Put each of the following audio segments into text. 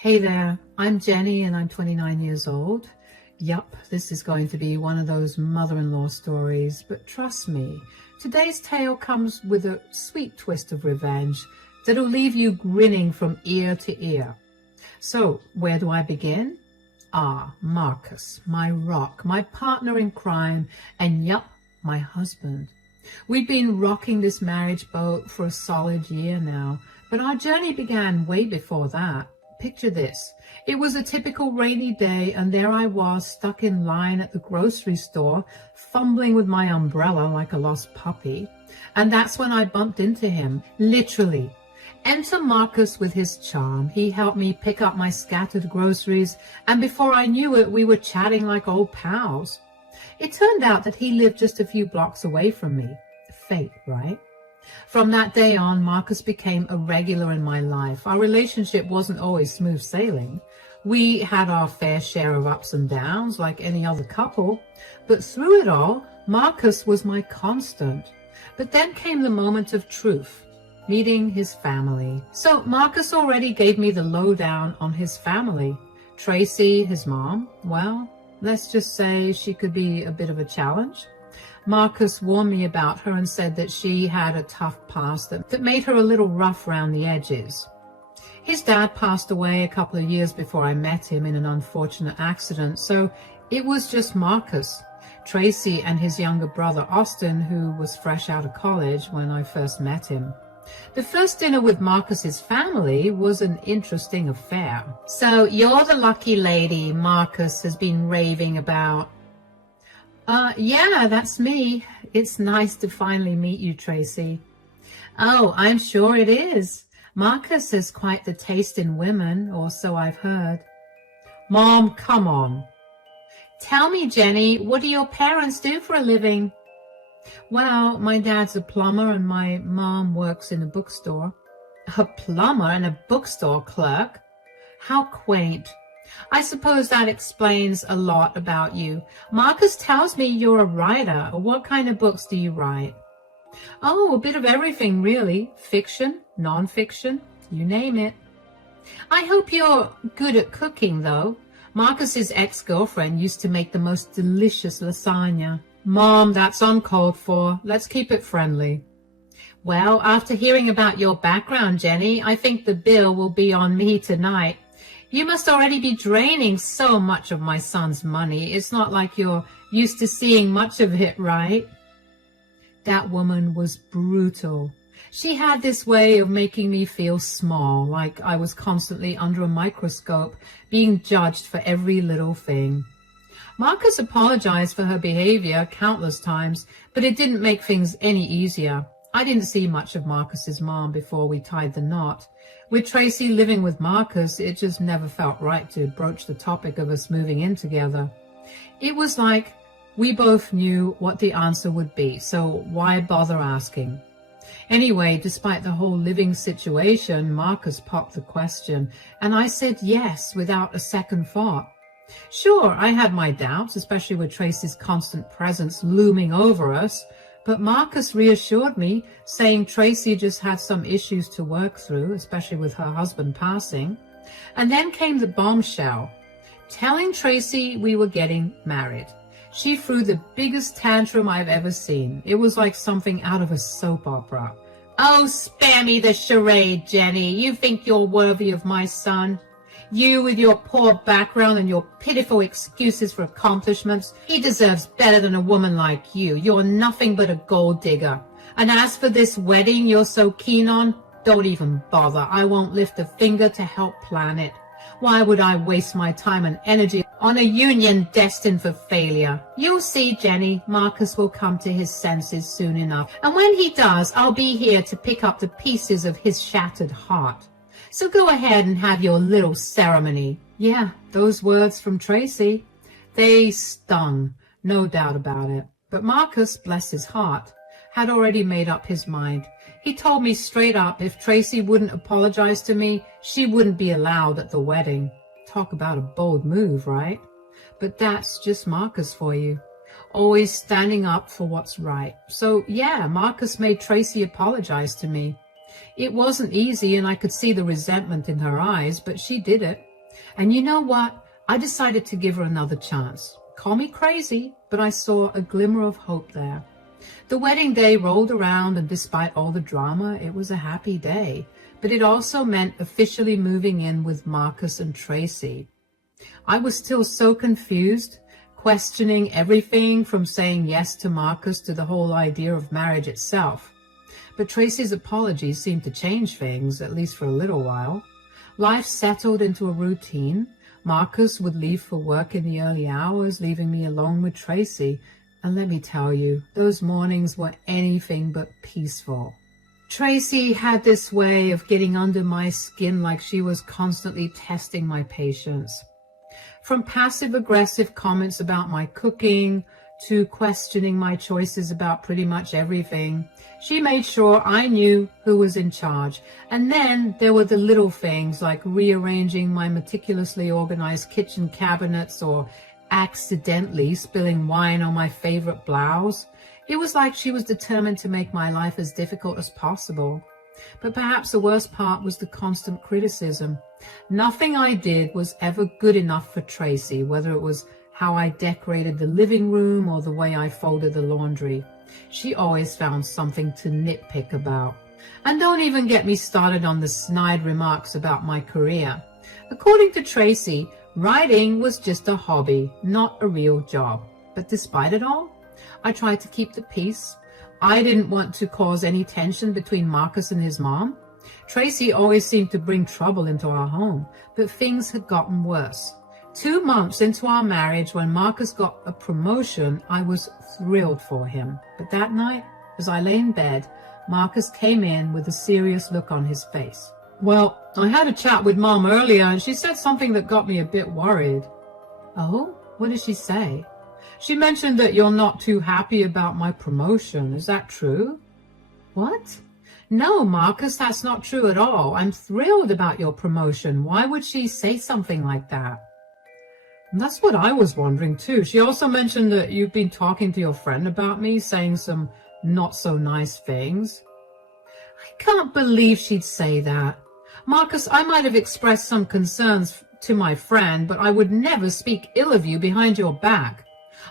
Hey there, I'm Jenny and I'm 29 years old. Yup, this is going to be one of those mother-in-law stories, but trust me, today's tale comes with a sweet twist of revenge that'll leave you grinning from ear to ear. So, where do I begin? Marcus, my rock, my partner in crime, and yup, my husband. We've been rocking this marriage boat for a solid year now, but our journey began way before that. Picture this. It was a typical rainy day, and there I was stuck in line at the grocery store, fumbling with my umbrella like a lost puppy. And that's when I bumped into him, literally. Enter Marcus with his charm. He helped me pick up my scattered groceries, and before I knew it, we were chatting like old pals. It turned out that he lived just a few blocks away from me. Fate, right? From that day on, Marcus became a regular in my life. Our relationship wasn't always smooth sailing. We had our fair share of ups and downs like any other couple, but through it all, Marcus was my constant. But then came the moment of truth, meeting his family. So Marcus already gave me the lowdown on his family. Tracy, his mom, well, let's just say she could be a bit of a challenge. Marcus warned me about her and said that she had a tough past that made her a little rough around the edges. His dad passed away a couple of years before I met him in an unfortunate accident, so it was just Marcus, Tracy, and his younger brother Austin, who was fresh out of college when I first met him. The first dinner with Marcus's family was an interesting affair. So you're the lucky lady Marcus has been raving about. Yeah, that's me. It's nice to finally meet you, Tracy. Oh, I'm sure it is. Marcus has quite the taste in women, or so I've heard. Mom, come on. Tell me, Jenny, what do your parents do for a living? Well, my dad's a plumber and my mom works in a bookstore. A plumber and a bookstore clerk? How quaint. I suppose that explains a lot about you. Marcus tells me you're a writer. What kind of books do you write? Oh, a bit of everything, really. Fiction, non-fiction, you name it. I hope you're good at cooking, though. Marcus's ex-girlfriend used to make the most delicious lasagna. Mom, that's uncalled for. Let's keep it friendly. Well, after hearing about your background, Jenny, I think the bill will be on me tonight. You must already be draining so much of my son's money. It's not like you're used to seeing much of it, right? That woman was brutal. She had this way of making me feel small, like I was constantly under a microscope, being judged for every little thing. Marcus apologized for her behavior countless times, but it didn't make things any easier. I didn't see much of Marcus's mom before we tied the knot. With Tracy living with Marcus, it just never felt right to broach the topic of us moving in together. It was like we both knew what the answer would be, so why bother asking? Anyway, despite the whole living situation, Marcus popped the question, and I said yes without a second thought. Sure, I had my doubts, especially with Tracy's constant presence looming over us, but Marcus reassured me, saying Tracy just had some issues to work through, especially with her husband passing. And then came the bombshell, telling Tracy we were getting married. She threw the biggest tantrum I've ever seen. It was like something out of a soap opera. Oh, spare me the charade, Jenny. You think you're worthy of my son? You with your poor background and your pitiful excuses for accomplishments. He deserves better than a woman like you. You're nothing but a gold digger. And as for this wedding you're so keen on, don't even bother. I won't lift a finger to help plan it. Why would I waste my time and energy on a union destined for failure? You'll see, Jenny, Marcus will come to his senses soon enough. And when he does, I'll be here to pick up the pieces of his shattered heart. So go ahead and have your little ceremony. Yeah, those words from Tracy, they stung, no doubt about it. But Marcus, bless his heart, had already made up his mind. He told me straight up if Tracy wouldn't apologize to me, she wouldn't be allowed at the wedding. Talk about a bold move, right? But that's just Marcus for you. Always standing up for what's right. So yeah, Marcus made Tracy apologize to me. It wasn't easy, and I could see the resentment in her eyes, but she did it. And you know what? I decided to give her another chance. Call me crazy, but I saw a glimmer of hope there. The wedding day rolled around, and despite all the drama, it was a happy day. But it also meant officially moving in with Marcus and Tracy. I was still so confused, questioning everything from saying yes to Marcus to the whole idea of marriage itself. But Tracy's apologies seemed to change things, at least for a little while. Life settled into a routine. Marcus would leave for work in the early hours, leaving me alone with Tracy. And let me tell you, those mornings were anything but peaceful. Tracy had this way of getting under my skin, like she was constantly testing my patience. From passive-aggressive comments about my cooking to questioning my choices about pretty much everything, she made sure I knew who was in charge. And then there were the little things like rearranging my meticulously organized kitchen cabinets or accidentally spilling wine on my favorite blouse. It was like she was determined to make my life as difficult as possible. But perhaps the worst part was the constant criticism. Nothing I did was ever good enough for Tracy, whether it was how I decorated the living room or the way I folded the laundry. She always found something to nitpick about. And don't even get me started on the snide remarks about my career. According to Tracy, writing was just a hobby, not a real job. But despite it all, I tried to keep the peace. I didn't want to cause any tension between Marcus and his mom. Tracy always seemed to bring trouble into our home, but things had gotten worse. 2 months into our marriage, when Marcus got a promotion, I was thrilled for him. But that night, as I lay in bed, Marcus came in with a serious look on his face. Well, I had a chat with Mom earlier, and she said something that got me a bit worried. Oh, what did she say? She mentioned that you're not too happy about my promotion. Is that true? What? No, Marcus, that's not true at all. I'm thrilled about your promotion. Why would she say something like that? And that's what I was wondering too. She also mentioned that you've been talking to your friend about me, saying some not so nice things. I can't believe she'd say that. Marcus, I might have expressed some concerns to my friend, but I would never speak ill of you behind your back.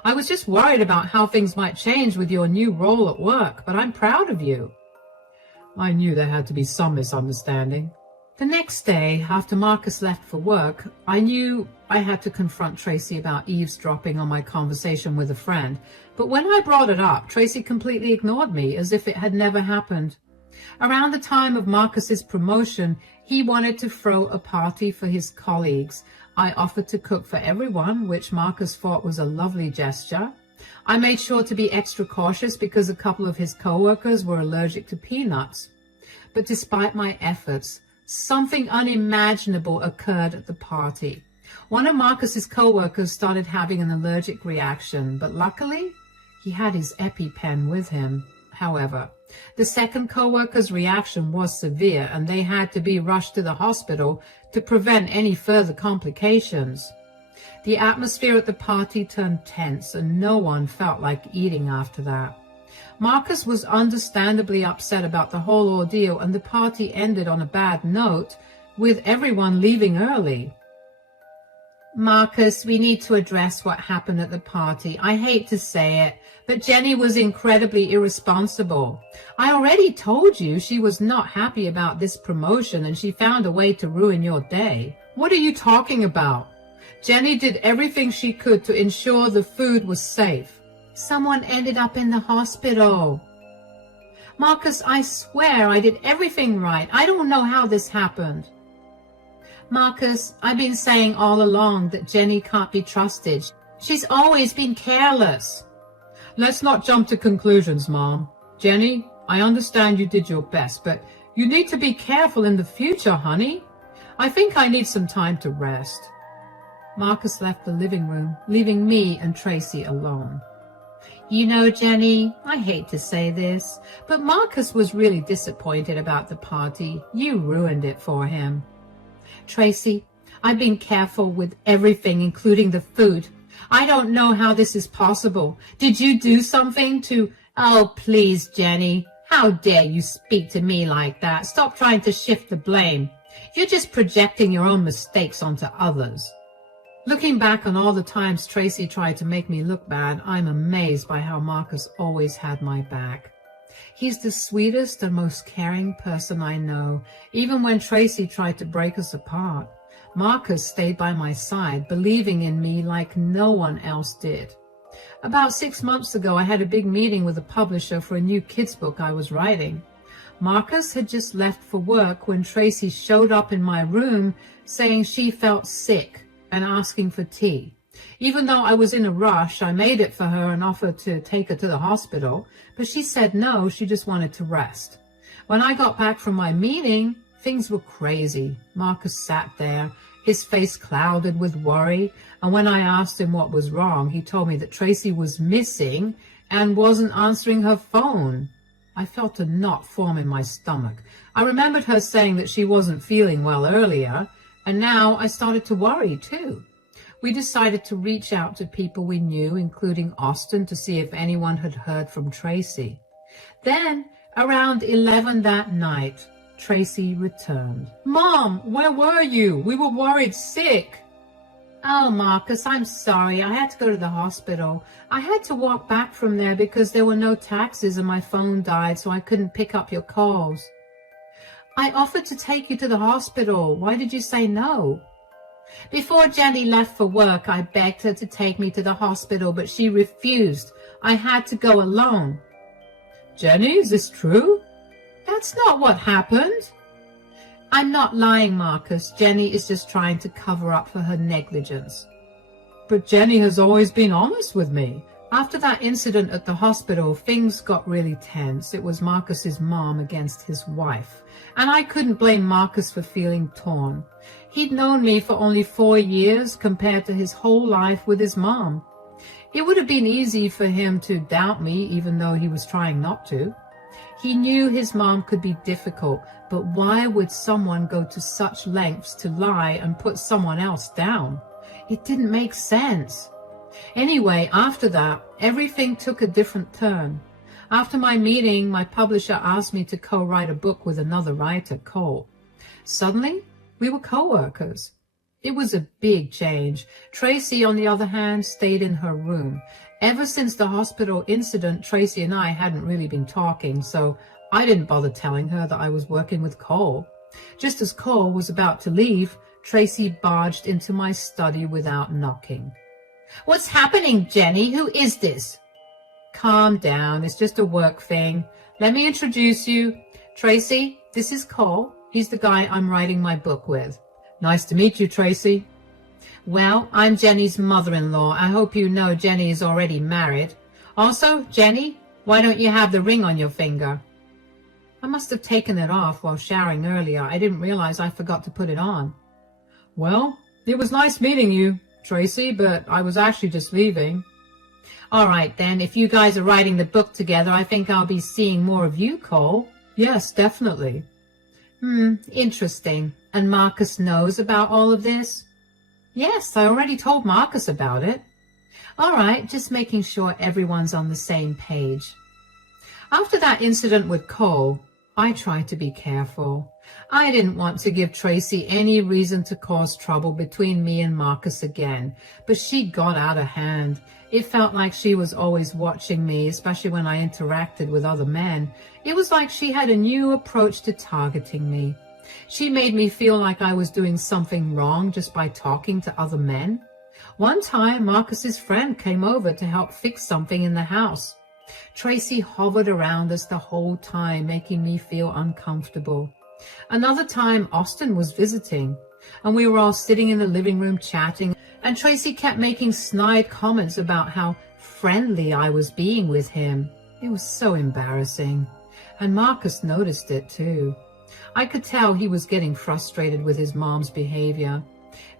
I was just worried about how things might change with your new role at work, but I'm proud of you. I knew there had to be some misunderstanding. The next day, after Marcus left for work, I knew I had to confront Tracy about eavesdropping on my conversation with a friend. But when I brought it up, Tracy completely ignored me, as if it had never happened. Around the time of Marcus's promotion, he wanted to throw a party for his colleagues. I offered to cook for everyone, which Marcus thought was a lovely gesture. I made sure to be extra cautious because a couple of his co-workers were allergic to peanuts. But despite my efforts, something unimaginable occurred at the party. One of Marcus's co-workers started having an allergic reaction, but luckily, he had his EpiPen with him. However, the second co-worker's reaction was severe, and they had to be rushed to the hospital to prevent any further complications. The atmosphere at the party turned tense, and no one felt like eating after that. Marcus was understandably upset about the whole ordeal, and the party ended on a bad note, with everyone leaving early. Marcus, we need to address what happened at the party. I hate to say it, but Jenny was incredibly irresponsible. I already told you she was not happy about this promotion, and she found a way to ruin your day. What are you talking about? Jenny did everything she could to ensure the food was safe. Someone ended up in the hospital. Marcus, I swear I did everything right. I don't know how this happened. Marcus, I've been saying all along that Jenny can't be trusted. She's always been careless. Let's not jump to conclusions, Mom. Jenny, I understand you did your best, but you need to be careful in the future, honey. I think I need some time to rest. Marcus left the living room, leaving me and Tracy alone. You know, Jenny, I hate to say this, but Marcus was really disappointed about the party. You ruined it for him. Tracy, I've been careful with everything, including the food. I don't know how this is possible. Did you do something to... Oh, please, Jenny. How dare you speak to me like that? Stop trying to shift the blame. You're just projecting your own mistakes onto others. Looking back on all the times Tracy tried to make me look bad, I'm amazed by how Marcus always had my back. He's the sweetest and most caring person I know. Even when Tracy tried to break us apart, Marcus stayed by my side, believing in me like no one else did. About 6 months ago, I had a big meeting with a publisher for a new kids book I was writing. Marcus had just left for work when Tracy showed up in my room saying she felt sick and asking for tea. Even though I was in a rush, I made it for her and offered to take her to the hospital, but she said no, she just wanted to rest. When I got back from my meeting, things were crazy. Marcus sat there, his face clouded with worry, and when I asked him what was wrong, he told me that Tracy was missing and wasn't answering her phone. I felt a knot form in my stomach. I remembered her saying that she wasn't feeling well earlier, and now I started to worry too. We decided to reach out to people we knew, including Austin, to see if anyone had heard from Tracy. Then, around 11 that night, Tracy returned. "Mom, where were you? We were worried sick." "Oh, Marcus, I'm sorry. I had to go to the hospital. I had to walk back from there because there were no taxis and my phone died, so I couldn't pick up your calls." "I offered to take you to the hospital. Why did you say no?" "Before Jenny left for work, I begged her to take me to the hospital, but she refused. I had to go alone." "Jenny, is this true?" "That's not what happened." "I'm not lying, Marcus. Jenny is just trying to cover up for her negligence." "But Jenny has always been honest with me." After that incident at the hospital, things got really tense. It was Marcus's mom against his wife, and I couldn't blame Marcus for feeling torn. He'd known me for only 4 years compared to his whole life with his mom. It would have been easy for him to doubt me, even though he was trying not to. He knew his mom could be difficult, but why would someone go to such lengths to lie and put someone else down? It didn't make sense. Anyway, after that, everything took a different turn. After my meeting, my publisher asked me to co-write a book with another writer, Cole. Suddenly, we were co-workers. It was a big change. Tracy, on the other hand, stayed in her room. Ever since the hospital incident, Tracy and I hadn't really been talking, so I didn't bother telling her that I was working with Cole. Just as Cole was about to leave, Tracy barged into my study without knocking. "What's happening, Jenny? Who is this?" "Calm down. It's just a work thing. Let me introduce you. Tracy, this is Cole. He's the guy I'm writing my book with." "Nice to meet you, Tracy." "Well, I'm Jenny's mother-in-law. I hope you know Jenny is already married. Also, Jenny, why don't you have the ring on your finger?" I must have taken it off while showering earlier. I didn't realize I forgot to put it on. "Well, it was nice meeting you, Tracy, but I was actually just leaving." "All right, then. If you guys are writing the book together, I think I'll be seeing more of you, Cole." "Yes, definitely." Interesting. And Marcus knows about all of this?" "Yes, I already told Marcus about it." "All right, just making sure everyone's on the same page." After that incident with Cole, I tried to be careful. I didn't want to give Tracy any reason to cause trouble between me and Marcus again, but she got out of hand. It felt like she was always watching me, especially when I interacted with other men. It was like she had a new approach to targeting me. She made me feel like I was doing something wrong just by talking to other men. One time, Marcus's friend came over to help fix something in the house. Tracy hovered around us the whole time, making me feel uncomfortable. Another time, Austin was visiting, and we were all sitting in the living room chatting, and Tracy kept making snide comments about how friendly I was being with him. It was so embarrassing, and Marcus noticed it too. I could tell he was getting frustrated with his mom's behavior.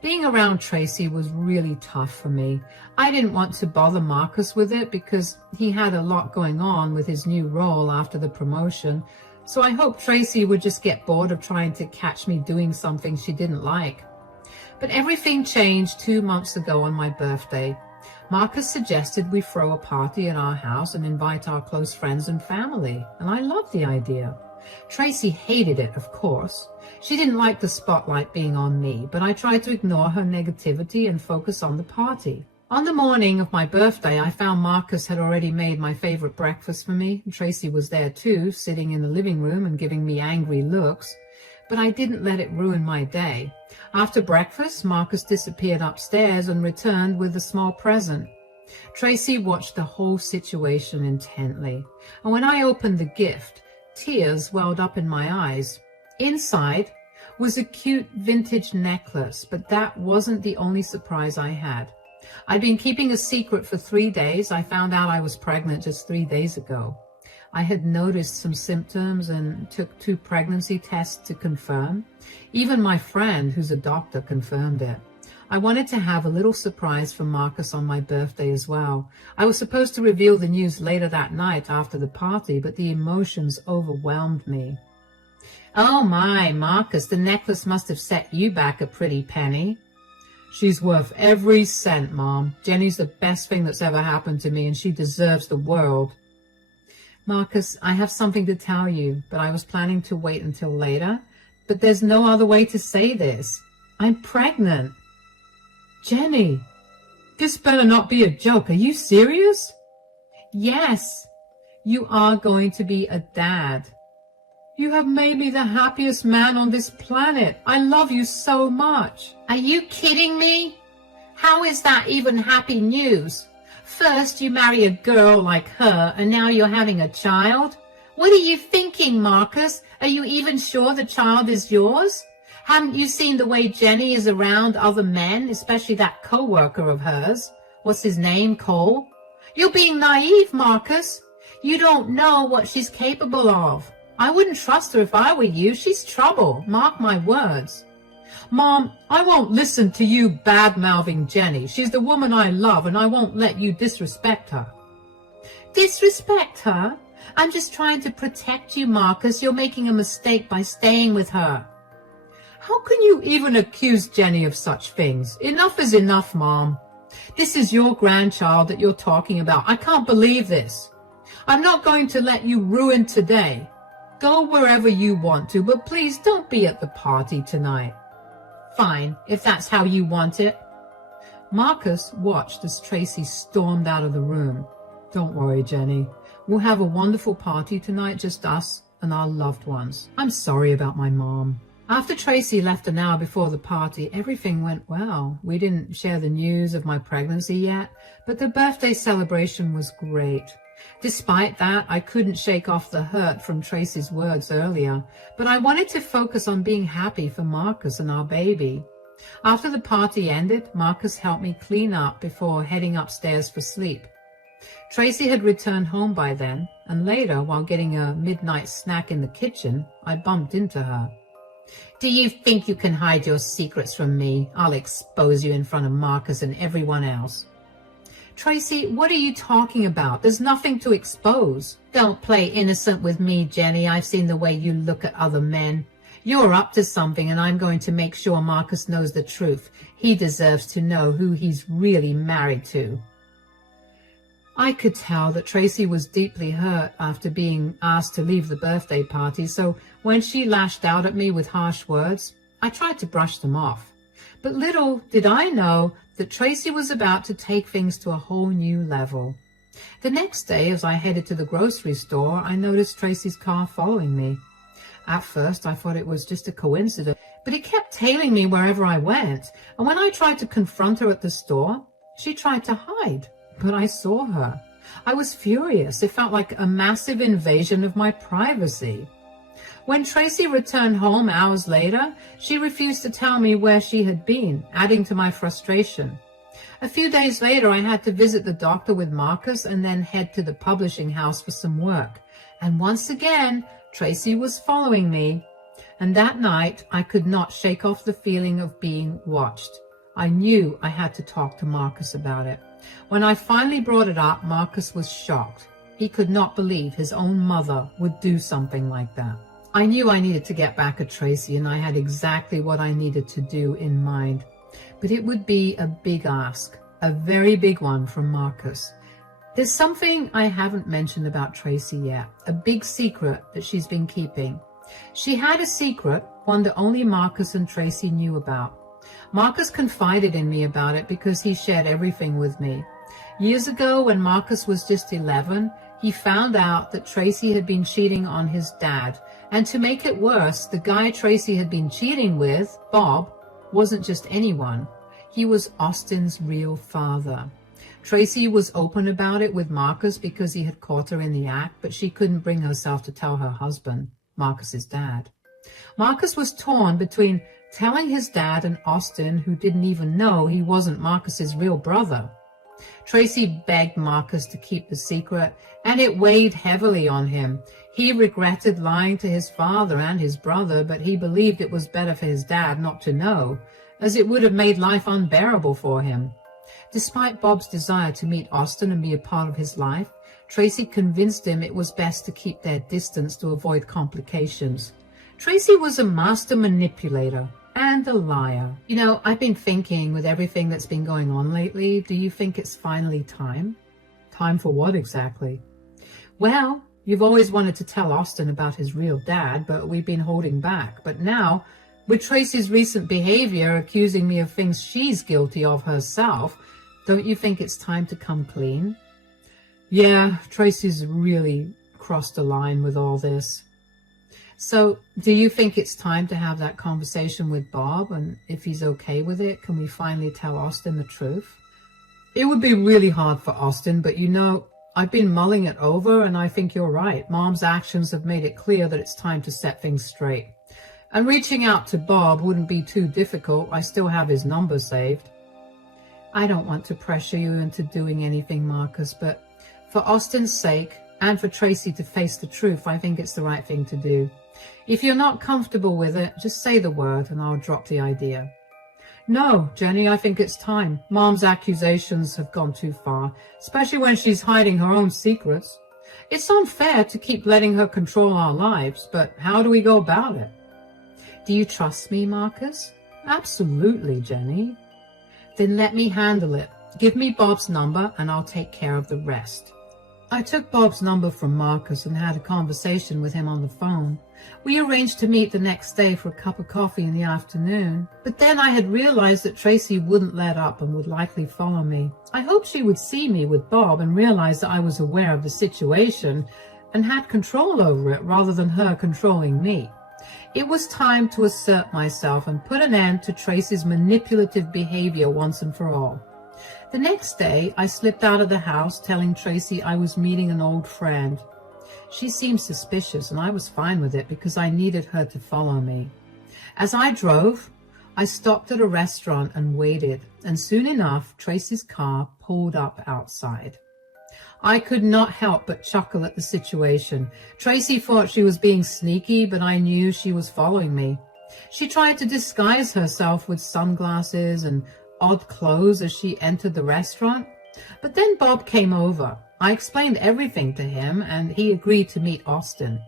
Being around Tracy was really tough for me. I didn't want to bother Marcus with it because he had a lot going on with his new role after the promotion, so I hoped Tracy would just get bored of trying to catch me doing something she didn't like. But everything changed 2 months ago on my birthday. Marcus suggested we throw a party at our house and invite our close friends and family, and I loved the idea. Tracy hated it, of course. She didn't like the spotlight being on me, but I tried to ignore her negativity and focus on the party. On the morning of my birthday, I found Marcus had already made my favorite breakfast for me. Tracy was there too, sitting in the living room and giving me angry looks. But I didn't let it ruin my day. After breakfast, Marcus disappeared upstairs and returned with a small present. Tracy watched the whole situation intently, and when I opened the gift, tears welled up in my eyes. Inside was a cute vintage necklace, but that wasn't the only surprise I had. I'd been keeping a secret for 3 days. I found out I was pregnant just 3 days ago. I had noticed some symptoms and took 2 pregnancy tests to confirm. Even my friend, who's a doctor, confirmed it. I wanted to have a little surprise for Marcus on my birthday as well. I was supposed to reveal the news later that night after the party, but the emotions overwhelmed me. Oh my, Marcus, the necklace must have set you back a pretty penny. She's worth every cent, Mom. Jenny's the best thing that's ever happened to me, and she deserves the world. Marcus, I have something to tell you, but I was planning to wait until later. But there's no other way to say this. I'm pregnant. Jenny, this better not be a joke. Are you serious? Yes, you are going to be a dad. You have made me the happiest man on this planet. I love you so much. Are you kidding me? How is that even happy news? First you marry a girl like her, and now you're having a child? What are you thinking, Marcus? Are you even sure the child is yours? Haven't you seen the way Jenny is around other men, especially that co-worker of hers? What's his name, Cole? You're being naive, Marcus. You don't know what she's capable of. I wouldn't trust her if I were you. She's trouble. Mark my words. Mom, I won't listen to you bad-mouthing Jenny. She's the woman I love, and I won't let you disrespect her. Disrespect her? I'm just trying to protect you, Marcus. You're making a mistake by staying with her. How can you even accuse Jenny of such things? Enough is enough, Mom. This is your grandchild that you're talking about. I can't believe this. I'm not going to let you ruin today. Go wherever you want to, but please don't be at the party tonight. Fine, if that's how you want it. Marcus watched as Tracy stormed out of the room. Don't worry, Jenny. We'll have a wonderful party tonight, just us and our loved ones. I'm sorry about my mom. After Tracy left an hour before the party, everything went well. We didn't share the news of my pregnancy yet, but the birthday celebration was great. Despite that, I couldn't shake off the hurt from Tracy's words earlier, but I wanted to focus on being happy for Marcus and our baby. After the party ended, Marcus helped me clean up before heading upstairs for sleep. Tracy had returned home by then, and later, while getting a midnight snack in the kitchen, I bumped into her. Do you think you can hide your secrets from me? I'll expose you in front of Marcus and everyone else. Tracy, what are you talking about? There's nothing to expose. Don't play innocent with me, Jenny. I've seen the way you look at other men. You're up to something, and I'm going to make sure Marcus knows the truth. He deserves to know who he's really married to. I could tell that Tracy was deeply hurt after being asked to leave the birthday party, so when she lashed out at me with harsh words, I tried to brush them off. But little did I know that Tracy was about to take things to a whole new level. The next day, as I headed to the grocery store, I noticed Tracy's car following me. At first, I thought it was just a coincidence, but it kept tailing me wherever I went. And when I tried to confront her at the store, she tried to hide. But I saw her. I was furious. It felt like a massive invasion of my privacy. When Tracy returned home hours later, she refused to tell me where she had been, adding to my frustration. A few days later, I had to visit the doctor with Marcus and then head to the publishing house for some work. And once again, Tracy was following me. And that night, I could not shake off the feeling of being watched. I knew I had to talk to Marcus about it. When I finally brought it up, Marcus was shocked. He could not believe his own mother would do something like that. I knew I needed to get back at Tracy, and I had exactly what I needed to do in mind. But it would be a big ask, a very big one from Marcus. There's something I haven't mentioned about Tracy yet, a big secret that she's been keeping. She had a secret, one that only Marcus and Tracy knew about. Marcus confided in me about it because he shared everything with me. Years ago, when Marcus was just 11, he found out that Tracy had been cheating on his dad. And to make it worse, the guy Tracy had been cheating with, Bob, wasn't just anyone. He was Austin's real father. Tracy was open about it with Marcus because he had caught her in the act, but she couldn't bring herself to tell her husband, Marcus's dad. Marcus was torn between telling his dad and Austin, who didn't even know he wasn't Marcus's real brother. Tracy begged Marcus to keep the secret, and it weighed heavily on him. He regretted lying to his father and his brother, but he believed it was better for his dad not to know, as it would have made life unbearable for him. Despite Bob's desire to meet Austin and be a part of his life, Tracy convinced him it was best to keep their distance to avoid complications. Tracy was a master manipulator and a liar. You know, I've been thinking with everything that's been going on lately, do you think it's finally time? Time for what exactly? Well, you've always wanted to tell Austin about his real dad, but we've been holding back. But now, with Tracy's recent behavior accusing me of things she's guilty of herself, don't you think it's time to come clean? Yeah, Tracy's really crossed the line with all this. So, do you think it's time to have that conversation with Bob? And if he's okay with it, can we finally tell Austin the truth? It would be really hard for Austin, but you know, I've been mulling it over and I think you're right. Mom's actions have made it clear that it's time to set things straight. And reaching out to Bob wouldn't be too difficult. I still have his number saved. I don't want to pressure you into doing anything, Marcus, but for Austin's sake and for Tracy to face the truth, I think it's the right thing to do. If you're not comfortable with it, just say the word and I'll drop the idea. No, Jenny, I think it's time. Mom's accusations have gone too far, especially when she's hiding her own secrets. It's unfair to keep letting her control our lives, but how do we go about it? Do you trust me, Marcus? Absolutely, Jenny. Then let me handle it. Give me Bob's number and I'll take care of the rest. I took Bob's number from Marcus and had a conversation with him on the phone. We arranged to meet the next day for a cup of coffee in the afternoon, but then I had realized that Tracy wouldn't let up and would likely follow me. I hoped she would see me with Bob and realize that I was aware of the situation and had control over it rather than her controlling me. It was time to assert myself and put an end to Tracy's manipulative behavior once and for all. The next day, I slipped out of the house telling Tracy I was meeting an old friend. She seemed suspicious, and I was fine with it because I needed her to follow me. As I drove, I stopped at a restaurant and waited, and soon enough, Tracy's car pulled up outside. I could not help but chuckle at the situation. Tracy thought she was being sneaky, but I knew she was following me. She tried to disguise herself with sunglasses and odd clothes as she entered the restaurant. But then Bob came over. I explained everything to him, and he agreed to meet Austin.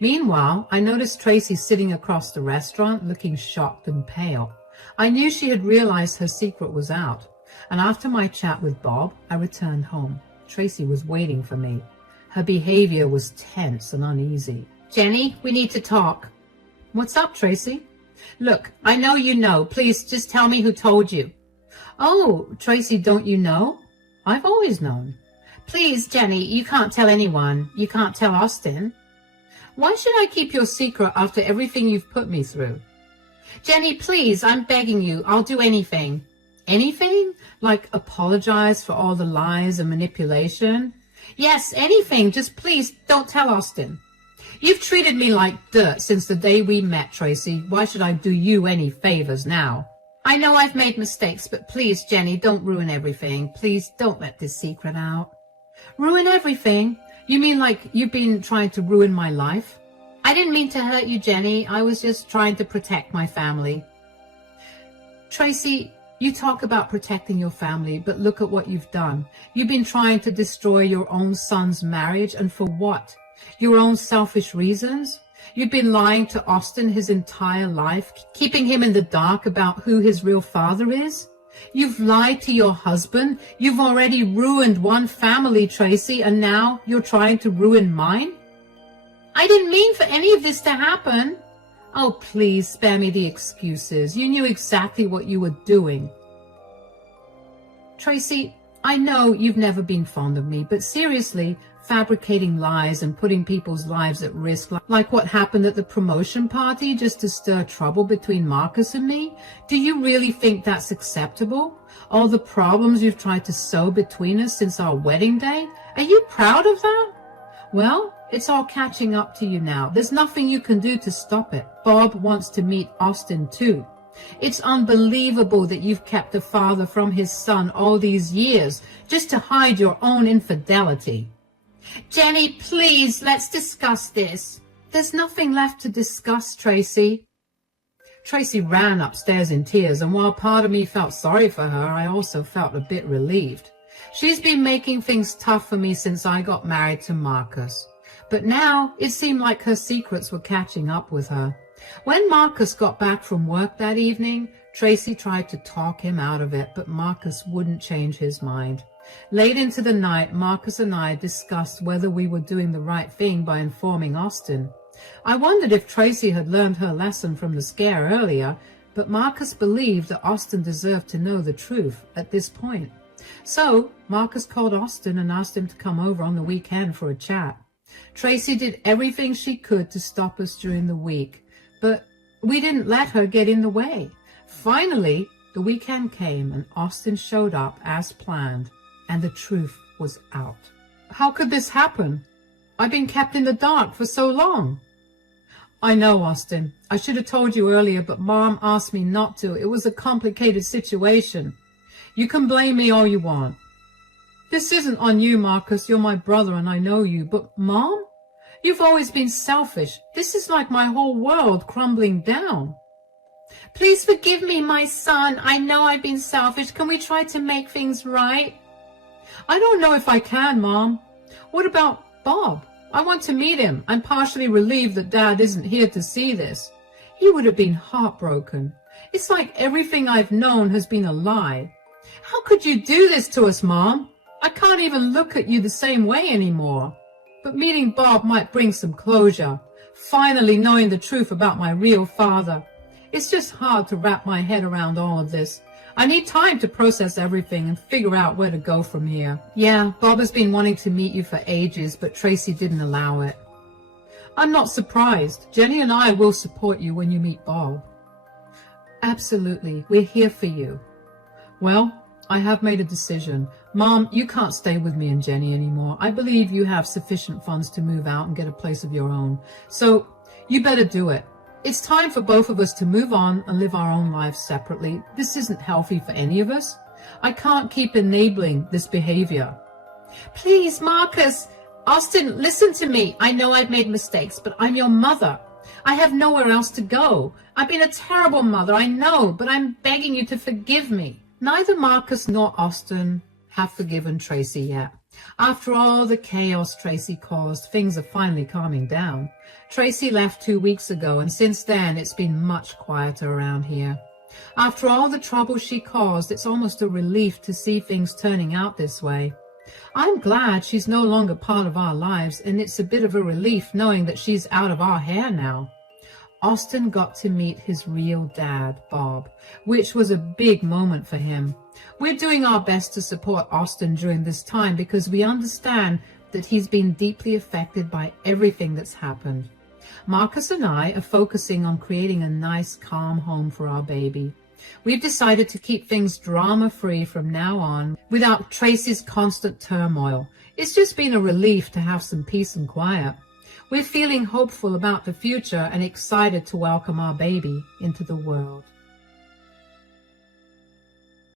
Meanwhile, I noticed Tracy sitting across the restaurant, looking shocked and pale. I knew she had realized her secret was out, and after my chat with Bob, I returned home. Tracy was waiting for me. Her behavior was tense and uneasy. Jenny, we need to talk. What's up, Tracy? Look, I know you know. Please just tell me who told you. Oh, Tracy, don't you know? I've always known. Please, Jenny, you can't tell anyone. You can't tell Austin. Why should I keep your secret after everything you've put me through? Jenny, please, I'm begging you. I'll do anything. Anything? Like apologize for all the lies and manipulation? Yes, anything. Just please don't tell Austin. You've treated me like dirt since the day we met, Tracy. Why should I do you any favors now? I know I've made mistakes, but please, Jenny, don't ruin everything. Please don't let this secret out. Ruin everything? You mean like you've been trying to ruin my life? I didn't mean to hurt you, Jenny. I was just trying to protect my family. Tracy, you talk about protecting your family, but look at what you've done. You've been trying to destroy your own son's marriage, and for what? Your own selfish reasons? You've been lying to Austin his entire life, keeping him in the dark about who his real father is? You've lied to your husband. You've already ruined one family, Tracy, and now you're trying to ruin mine? I didn't mean for any of this to happen. Oh, please spare me the excuses. You knew exactly what you were doing. Tracy, I know you've never been fond of me, but seriously, fabricating lies and putting people's lives at risk, like what happened at the promotion party just to stir trouble between Marcus and me, do you really think that's acceptable? All the problems you've tried to sow between us since our wedding day? Are you proud of that? Well, it's all catching up to you now. There's nothing you can do to stop it. Bob wants to meet Austin too. It's unbelievable that you've kept a father from his son all these years just to hide your own infidelity. Jenny, please, let's discuss this. There's nothing left to discuss, Tracy. Tracy ran upstairs in tears, and while part of me felt sorry for her, I also felt a bit relieved. She's been making things tough for me since I got married to Marcus. But now it seemed like her secrets were catching up with her. When Marcus got back from work that evening, Tracy tried to talk him out of it, but Marcus wouldn't change his mind. Late into the night, Marcus and I discussed whether we were doing the right thing by informing Austin. I wondered if Tracy had learned her lesson from the scare earlier, but Marcus believed that Austin deserved to know the truth at this point. So Marcus called Austin and asked him to come over on the weekend for a chat. Tracy did everything she could to stop us during the week, but we didn't let her get in the way. Finally, the weekend came and Austin showed up as planned, and the truth was out. How could this happen? I've been kept in the dark for so long. I know, Austin. I should have told you earlier, but Mom asked me not to. It was a complicated situation. You can blame me all you want. This isn't on you, Marcus. You're my brother and I know you. But Mom? You've always been selfish. This is like my whole world crumbling down. Please forgive me, my son. I know I've been selfish. Can we try to make things right? I don't know if I can, Mom. What about Bob? I want to meet him. I'm partially relieved that Dad isn't here to see this. He would have been heartbroken. It's like everything I've known has been a lie. How could you do this to us, Mom? I can't even look at you the same way anymore. But meeting Bob might bring some closure. Finally knowing the truth about my real father. It's just hard to wrap my head around all of this. I need time to process everything and figure out where to go from here. Yeah, Bob has been wanting to meet you for ages, but Tracy didn't allow it. I'm not surprised. Jenny and I will support you when you meet Bob. Absolutely. We're here for you. Well, I have made a decision. Mom, you can't stay with me and Jenny anymore. I believe you have sufficient funds to move out and get a place of your own. So you better do it. It's time for both of us to move on and live our own lives separately. This isn't healthy for any of us. I can't keep enabling this behavior. Please, Marcus. Austin, listen to me. I know I've made mistakes, but I'm your mother. I have nowhere else to go. I've been a terrible mother, I know, but I'm begging you to forgive me. Neither Marcus nor Austin have forgiven Tracy yet. After all the chaos Tracy caused, things are finally calming down. Tracy left 2 weeks ago, and since then it's been much quieter around here. After all the trouble she caused, it's almost a relief to see things turning out this way. I'm glad she's no longer part of our lives, and it's a bit of a relief knowing that she's out of our hair now. Austin got to meet his real dad, Bob, which was a big moment for him. We're doing our best to support Austin during this time because we understand that he's been deeply affected by everything that's happened. Marcus and I are focusing on creating a nice, calm home for our baby. We've decided to keep things drama-free from now on without Tracy's constant turmoil. It's just been a relief to have some peace and quiet. We're feeling hopeful about the future and excited to welcome our baby into the world.